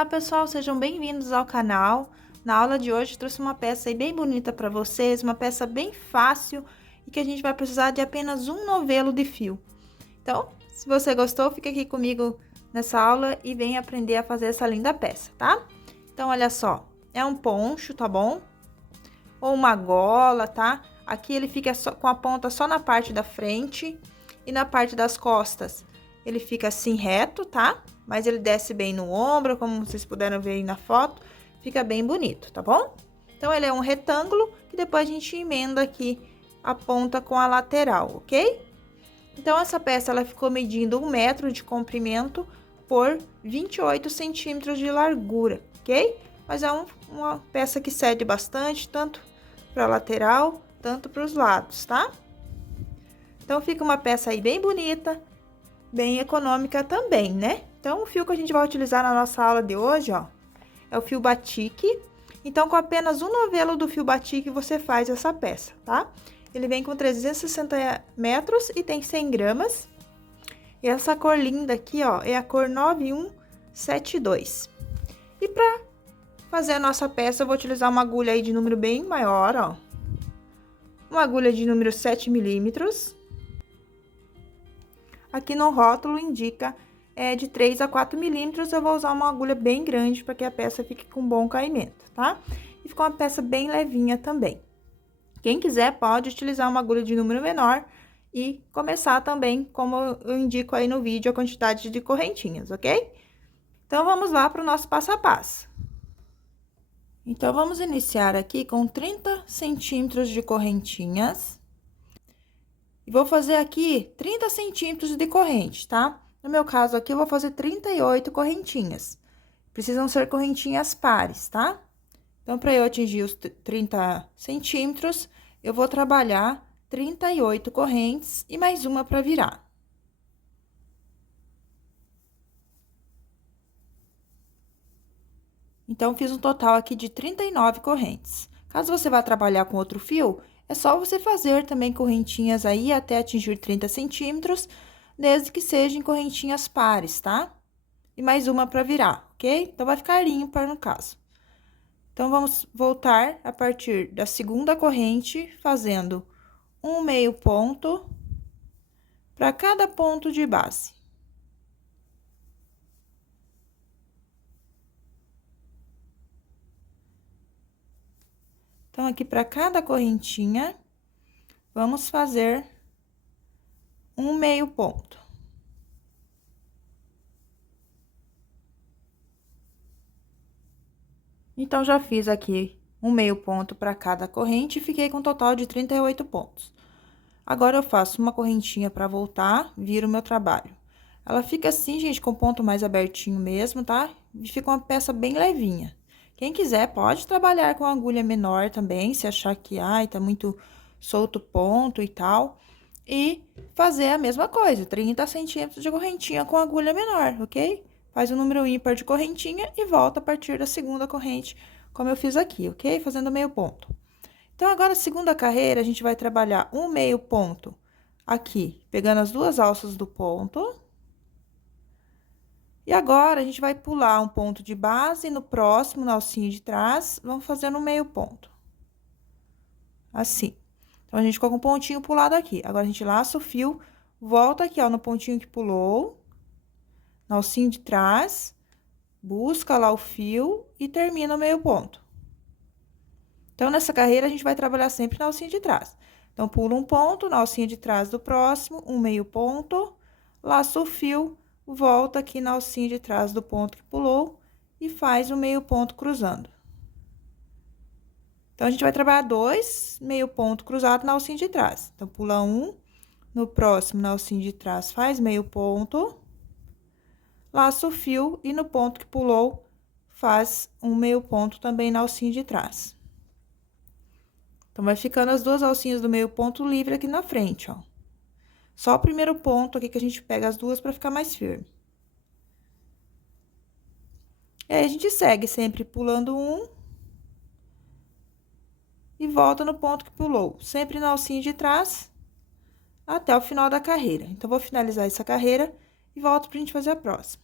Olá pessoal, sejam bem-vindos ao canal. Na aula de hoje trouxe uma peça aí bem bonita para vocês, uma peça bem fácil e que a gente vai precisar de apenas um novelo de fio. Então, se você gostou, fica aqui comigo nessa aula e vem aprender a fazer essa linda peça, tá? Então, olha só, é um poncho, tá bom? Ou uma gola, tá? Aqui ele fica só, com a ponta só na parte da frente e na parte das costas. Ele fica assim reto, tá? Mas ele desce bem no ombro, como vocês puderam ver aí na foto. Fica bem bonito, tá bom? Então, ele é um retângulo que depois a gente emenda aqui a ponta com a lateral, ok? Então, essa peça, ela ficou medindo 1 metro de comprimento por 28 centímetros de largura, ok? Mas é uma peça que cede bastante, tanto para a lateral, tanto para os lados, tá? Então, fica uma peça aí bem bonita, bem econômica também, né? Então, o fio que a gente vai utilizar na nossa aula de hoje, ó, é o fio batique. Então, com apenas um novelo do fio batique, você faz essa peça, tá? Ele vem com 360 metros e tem 100 gramas. E essa cor linda aqui, ó, é a cor 9172. E pra fazer a nossa peça, eu vou utilizar uma agulha aí de número bem maior, ó. Uma agulha de número 7 milímetros. Aqui no rótulo indica de 3 a 4 milímetros, eu vou usar uma agulha bem grande para que a peça fique com bom caimento, tá? E ficou uma peça bem levinha também. Quem quiser pode utilizar uma agulha de número menor e começar também, como eu indico aí no vídeo, a quantidade de correntinhas, ok? Então, vamos lá para o nosso passo a passo. Então, vamos iniciar aqui com 30 centímetros de correntinhas. E vou fazer aqui 30 centímetros de corrente, tá? No meu caso aqui, eu vou fazer 38 correntinhas. Precisam ser correntinhas pares, tá? Então, para eu atingir os 30 centímetros, eu vou trabalhar 38 correntes e mais uma para virar. Então, fiz um total aqui de 39 correntes. Caso você vá trabalhar com outro fio, é só você fazer também correntinhas aí até atingir 30 centímetros, desde que sejam correntinhas pares, tá? E mais uma para virar, ok? Então, vai ficar ímpar no caso. Então, vamos voltar a partir da segunda corrente, fazendo um meio ponto para cada ponto de base. Então, aqui para cada correntinha, vamos fazer um meio ponto. Então, já fiz aqui um meio ponto para cada corrente e fiquei com um total de 38 pontos. Agora, eu faço uma correntinha para voltar, viro o meu trabalho. Ela fica assim, gente, com o ponto mais abertinho mesmo, tá? E fica uma peça bem levinha. Quem quiser, pode trabalhar com agulha menor também, se achar que, ai, tá muito solto o ponto e tal. E fazer a mesma coisa, 30 centímetros de correntinha com agulha menor, ok? Faz o número ímpar de correntinha e volta a partir da segunda corrente, como eu fiz aqui, ok? Fazendo meio ponto. Então, agora, segunda carreira, a gente vai trabalhar um meio ponto aqui, pegando as duas alças do ponto. E agora, a gente vai pular um ponto de base, no próximo, na alcinha de trás, vamos fazendo um meio ponto. Assim. Então, a gente ficou com um pontinho pulado aqui. Agora, a gente laça o fio, volta aqui, ó, no pontinho que pulou, na alcinha de trás, busca lá o fio e termina o meio ponto. Então, nessa carreira, a gente vai trabalhar sempre na alcinha de trás. Então, pula um ponto, na alcinha de trás do próximo, um meio ponto, laça o fio, volta aqui na alcinha de trás do ponto que pulou e faz o meio ponto cruzando. Então, a gente vai trabalhar 2 meio ponto cruzado na alcinha de trás. Então, pula um, no próximo, na alcinha de trás, faz meio ponto, laça o fio e no ponto que pulou, faz um meio ponto também na alcinha de trás. Então, vai ficando as duas alcinhas do meio ponto livre aqui na frente, ó. Só o primeiro ponto aqui que a gente pega as duas para ficar mais firme. E aí, a gente segue sempre pulando um. E volta no ponto que pulou, sempre na alcinha de trás, até o final da carreira. Então, vou finalizar essa carreira e volto pra gente fazer a próxima.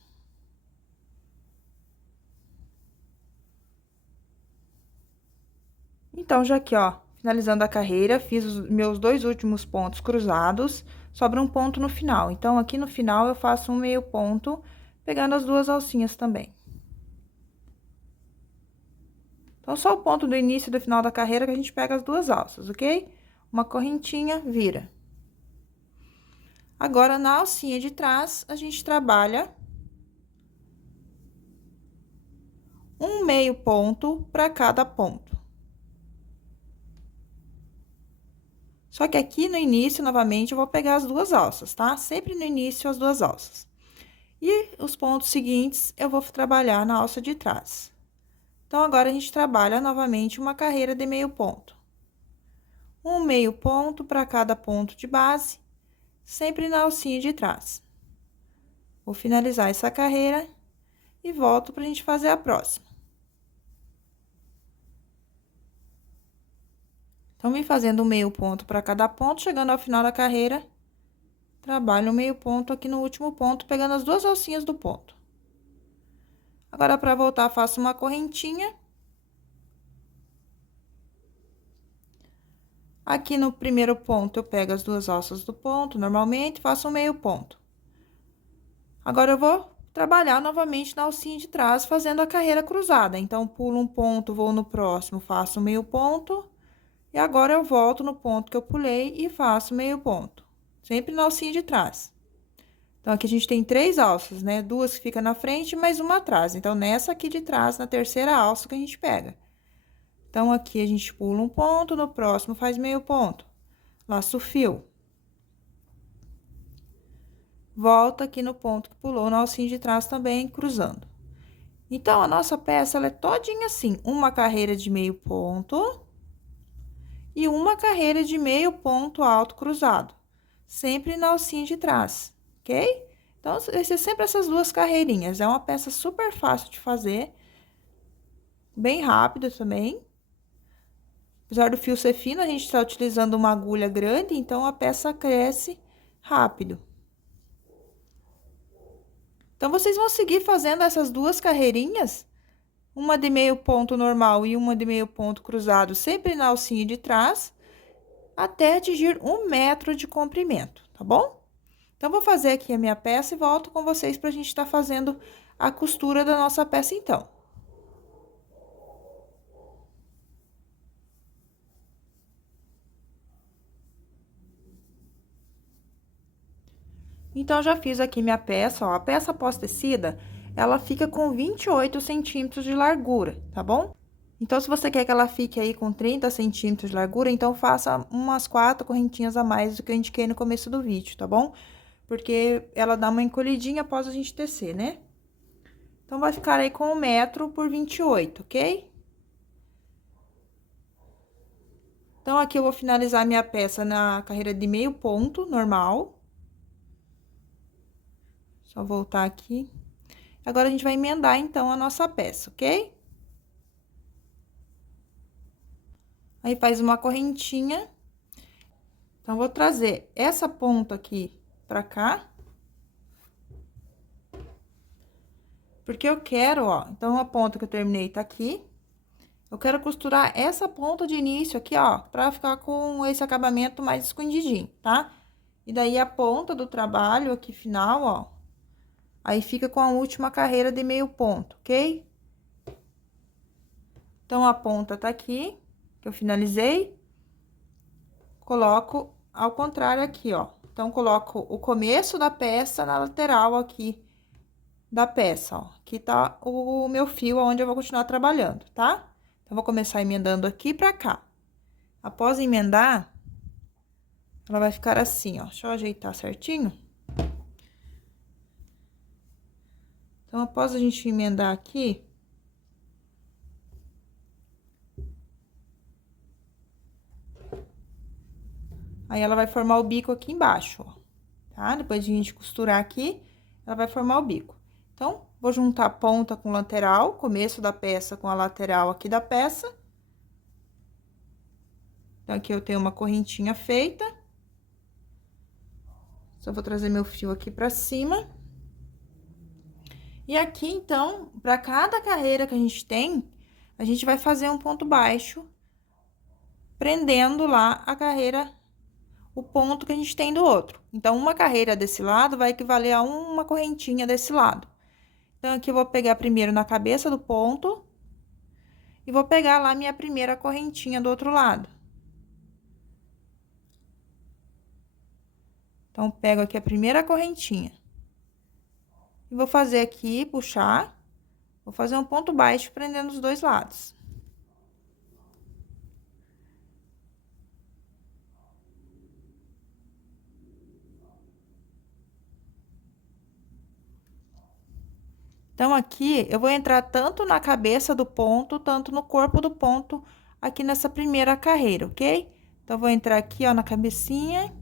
Então, já aqui, ó, finalizando a carreira, fiz os meus 2 últimos pontos cruzados, sobra um ponto no final. Então, aqui no final, eu faço um meio ponto, pegando as 2 alcinhas também. Então, só o ponto do início e do final da carreira que a gente pega as 2 alças, ok? Uma correntinha, vira. Agora, na alcinha de trás, a gente trabalha um meio ponto para cada ponto. Só que aqui no início, novamente, eu vou pegar as 2 alças, tá? Sempre no início, as 2 alças. E os pontos seguintes, eu vou trabalhar na alça de trás. Então, agora, a gente trabalha novamente uma carreira de meio ponto. Um meio ponto para cada ponto de base, sempre na alcinha de trás. Vou finalizar essa carreira e volto pra gente fazer a próxima. Então, vem fazendo um meio ponto para cada ponto, chegando ao final da carreira, trabalho um meio ponto aqui no último ponto, pegando as 2 alcinhas do ponto. Agora, para voltar, faço uma correntinha. Aqui no primeiro ponto, eu pego as 2 alças do ponto, normalmente, faço um meio ponto. Agora, eu vou trabalhar novamente na alcinha de trás, fazendo a carreira cruzada. Então, pulo um ponto, vou no próximo, faço meio ponto. E agora, eu volto no ponto que eu pulei e faço meio ponto. Sempre na alcinha de trás. Então, aqui a gente tem 3 alças, né? 2 que ficam na frente e mais uma atrás. Então, nessa aqui de trás, na terceira alça que a gente pega. Então, aqui a gente pula um ponto, no próximo faz meio ponto. Laço o fio. Volta aqui no ponto que pulou, na alcinha de trás também, cruzando. Então, a nossa peça, ela é todinha assim, uma carreira de meio ponto e uma carreira de meio ponto alto cruzado, sempre na alcinha de trás, ok? Então, vai ser sempre essas 2 carreirinhas, é uma peça super fácil de fazer, bem rápida também. Apesar do fio ser fino, a gente está utilizando uma agulha grande, então a peça cresce rápido. Então, vocês vão seguir fazendo essas 2 carreirinhas, uma de meio ponto normal e uma de meio ponto cruzado, sempre na alcinha de trás, até atingir 1 metro de comprimento, tá bom? Então, vou fazer aqui a minha peça e volto com vocês pra gente estar fazendo a costura da nossa peça, então. Então, já fiz aqui minha peça, ó. A peça pós-tecida, ela fica com 28 centímetros de largura, tá bom? Então, se você quer que ela fique aí com 30 centímetros de largura, então faça umas 4 correntinhas a mais do que eu indiquei no começo do vídeo, tá bom? Porque ela dá uma encolhidinha após a gente tecer, né? Então, vai ficar aí com 1 metro por 28, ok? Então, aqui eu vou finalizar minha peça na carreira de meio ponto, normal. Só voltar aqui. Agora, a gente vai emendar, então, a nossa peça, ok? Aí, faz uma correntinha. Então, vou trazer essa ponta aqui pra cá. Porque eu quero, ó, então, a ponta que eu terminei tá aqui. Eu quero costurar essa ponta de início aqui, ó, pra ficar com esse acabamento mais escondidinho, tá? E daí, a ponta do trabalho aqui final, ó, aí fica com a última carreira de meio ponto, ok? Então, a ponta tá aqui, que eu finalizei. Coloco ao contrário aqui, ó. Então, coloco o começo da peça na lateral aqui da peça, ó. Aqui tá o meu fio, onde eu vou continuar trabalhando, tá? Então, vou começar emendando aqui pra cá. Após emendar, ela vai ficar assim, ó. Deixa eu ajeitar certinho. Então, após a gente emendar aqui, aí ela vai formar o bico aqui embaixo, ó, tá? Depois de a gente costurar aqui, ela vai formar o bico. Então, vou juntar a ponta com lateral, começo da peça com a lateral aqui da peça. Então, aqui eu tenho uma correntinha feita. Só vou trazer meu fio aqui pra cima. E aqui, então, pra cada carreira que a gente tem, a gente vai fazer um ponto baixo prendendo lá a carreira, o ponto que a gente tem do outro. Então, uma carreira desse lado vai equivaler a uma correntinha desse lado. Então, aqui eu vou pegar primeiro na cabeça do ponto e vou pegar lá minha primeira correntinha do outro lado. Então, pego aqui a primeira correntinha. E vou fazer aqui, puxar, vou fazer um ponto baixo prendendo os dois lados. Então, aqui, eu vou entrar tanto na cabeça do ponto, tanto no corpo do ponto, aqui nessa primeira carreira, ok? Então, vou entrar aqui, ó, na cabecinha.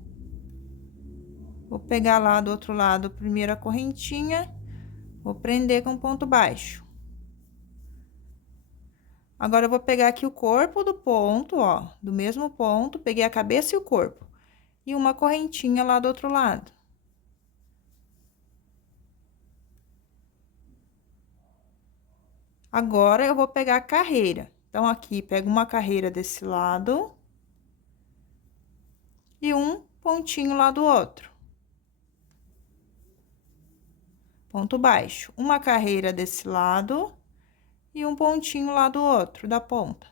Vou pegar lá do outro lado a primeira correntinha, vou prender com ponto baixo. Agora, eu vou pegar aqui o corpo do ponto, ó, do mesmo ponto, peguei a cabeça e o corpo. E uma correntinha lá do outro lado. Agora, eu vou pegar a carreira. Então, aqui, pego uma carreira desse lado. E um pontinho lá do outro. Ponto baixo. Uma carreira desse lado. E um pontinho lá do outro, da ponta.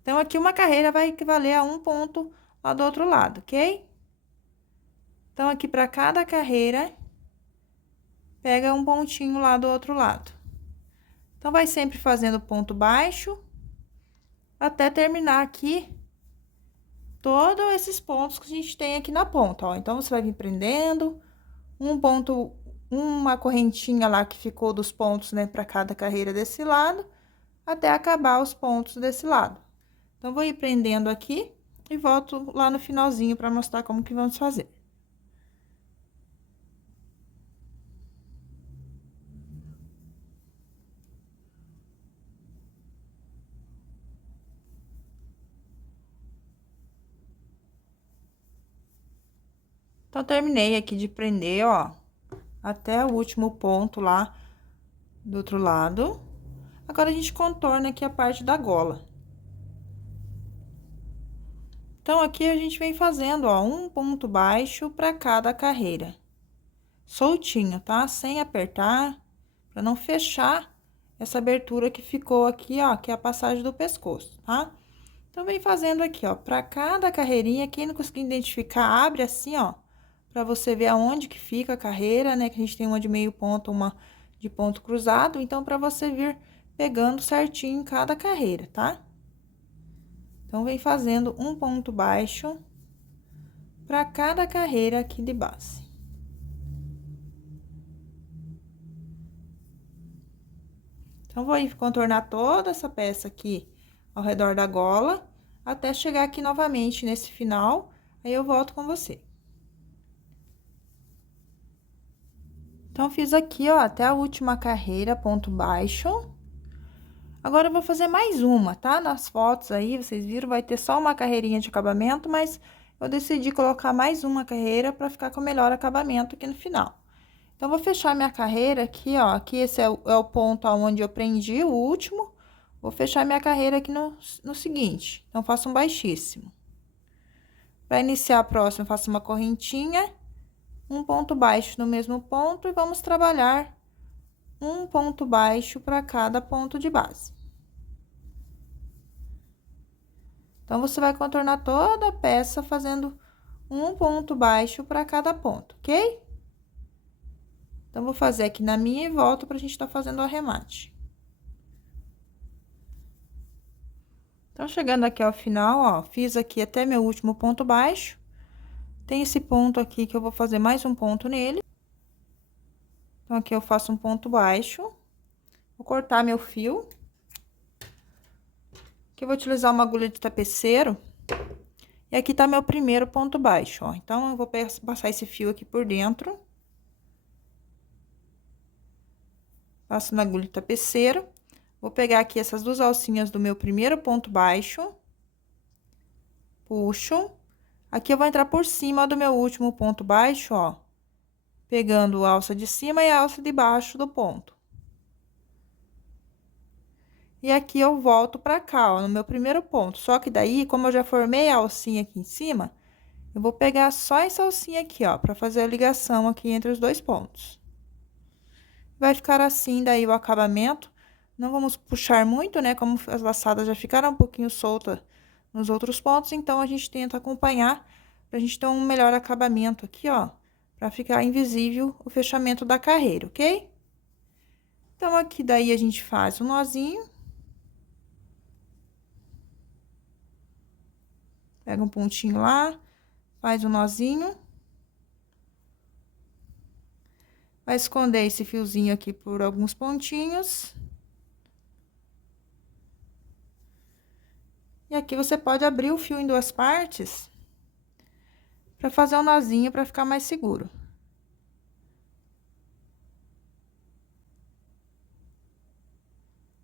Então, aqui, uma carreira vai equivaler a um ponto lá do outro lado, ok? Então, aqui, para cada carreira, pega um pontinho lá do outro lado. Então, vai sempre fazendo ponto baixo, até terminar aqui todos esses pontos que a gente tem aqui na ponta, ó. Então, você vai vir prendendo um ponto, uma correntinha lá que ficou dos pontos, né, para cada carreira desse lado, até acabar os pontos desse lado. Então, vou ir prendendo aqui e volto lá no finalzinho para mostrar como que vamos fazer. Então, terminei aqui de prender, ó, até o último ponto lá do outro lado. Agora, a gente contorna aqui a parte da gola. Então, aqui a gente vem fazendo, ó, um ponto baixo para cada carreira. Soltinho, tá? Sem apertar, para não fechar essa abertura que ficou aqui, ó, que é a passagem do pescoço, tá? Então, vem fazendo aqui, ó, para cada carreirinha, quem não conseguir identificar, abre assim, ó, para você ver aonde que fica a carreira, né? Que a gente tem uma de meio ponto, uma de ponto cruzado, então, para você vir pegando certinho em cada carreira, tá? Então, vem fazendo um ponto baixo para cada carreira aqui de base. Então, vou ir contornar toda essa peça aqui ao redor da gola, até chegar aqui novamente nesse final, aí eu volto com você. Então, fiz aqui, ó, até a última carreira, ponto baixo. Agora, eu vou fazer mais uma, tá? Nas fotos aí, vocês viram, vai ter só uma carreirinha de acabamento, mas eu decidi colocar mais uma carreira para ficar com melhor acabamento aqui no final. Então, vou fechar minha carreira aqui, ó, aqui esse é o ponto onde eu prendi o último. Vou fechar minha carreira aqui no seguinte, então, faço um baixíssimo. Para iniciar a próxima, eu faço uma correntinha, um ponto baixo no mesmo ponto e vamos trabalhar um ponto baixo para cada ponto de base. Então, você vai contornar toda a peça fazendo um ponto baixo para cada ponto, ok? Então, vou fazer aqui na minha e volto pra gente tá fazendo o arremate. Então, chegando aqui ao final, ó, fiz aqui até meu último ponto baixo. Tem esse ponto aqui que eu vou fazer mais um ponto nele. Então, aqui eu faço um ponto baixo. Vou cortar meu fio. Aqui eu vou utilizar uma agulha de tapeceiro. E aqui tá meu primeiro ponto baixo, ó. Então, eu vou passar esse fio aqui por dentro. Passo na agulha de tapeceiro. Vou pegar aqui essas duas alcinhas do meu primeiro ponto baixo. Puxo. Aqui eu vou entrar por cima do meu último ponto baixo, ó. Pegando a alça de cima e a alça de baixo do ponto. E aqui eu volto pra cá, ó, no meu primeiro ponto. Só que daí, como eu já formei a alcinha aqui em cima, eu vou pegar só essa alcinha aqui, ó, pra fazer a ligação aqui entre os dois pontos. Vai ficar assim daí o acabamento. Não vamos puxar muito, né? Como as laçadas já ficaram um pouquinho soltas nos outros pontos, então a gente tenta acompanhar pra gente ter um melhor acabamento aqui, ó, pra ficar invisível o fechamento da carreira, ok? Então, aqui daí a gente faz um nozinho. Pega um pontinho lá, faz um nozinho. Vai esconder esse fiozinho aqui por alguns pontinhos. E aqui você pode abrir o fio em duas partes para fazer um nozinho para ficar mais seguro.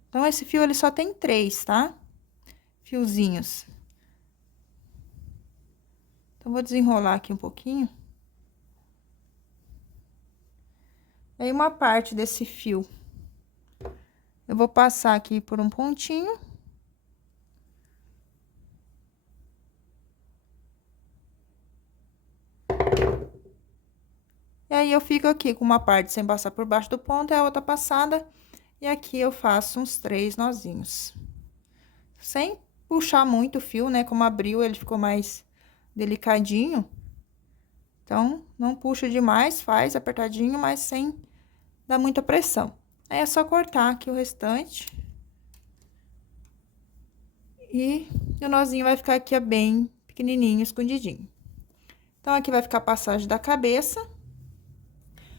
Então, esse fio ele só tem 3, tá? Fiozinhos. Então, vou desenrolar aqui um pouquinho. Aí, uma parte desse fio, eu vou passar aqui por um pontinho. E aí, eu fico aqui com uma parte sem passar por baixo do ponto e a outra passada. E aqui eu faço uns 3 nozinhos. Sem puxar muito o fio, né? Como abriu, ele ficou mais delicadinho. Então, não puxa demais, faz apertadinho, mas sem dar muita pressão. Aí, é só cortar aqui o restante. E o nozinho vai ficar aqui, ó, bem pequenininho, escondidinho. Então, aqui vai ficar a passagem da cabeça.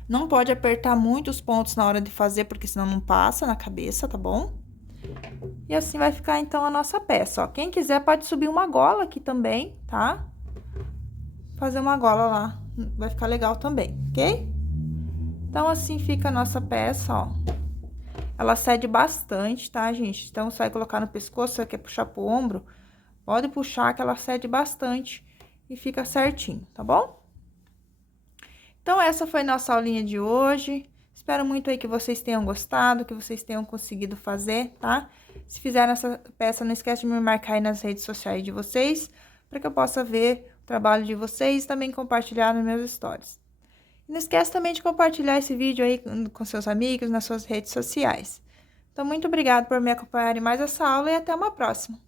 Não pode apertar muito os pontos na hora de fazer, porque senão não passa na cabeça, tá bom? E assim vai ficar, então, a nossa peça, ó. Quem quiser pode subir uma gola aqui também, tá? Fazer uma gola lá, vai ficar legal também, ok? Então, assim fica a nossa peça, ó. Ela cede bastante, tá, gente? Então, você vai colocar no pescoço, você quer puxar pro ombro, pode puxar que ela cede bastante e fica certinho, tá bom? Então, essa foi nossa aulinha de hoje. Espero muito aí que vocês tenham gostado, que vocês tenham conseguido fazer, tá? Se fizeram essa peça, não esquece de me marcar aí nas redes sociais de vocês, para que eu possa ver o trabalho de vocês e também compartilhar nos meus stories. E não esquece também de compartilhar esse vídeo aí com seus amigos, nas suas redes sociais. Então, muito obrigada por me acompanhar em mais essa aula e até uma próxima!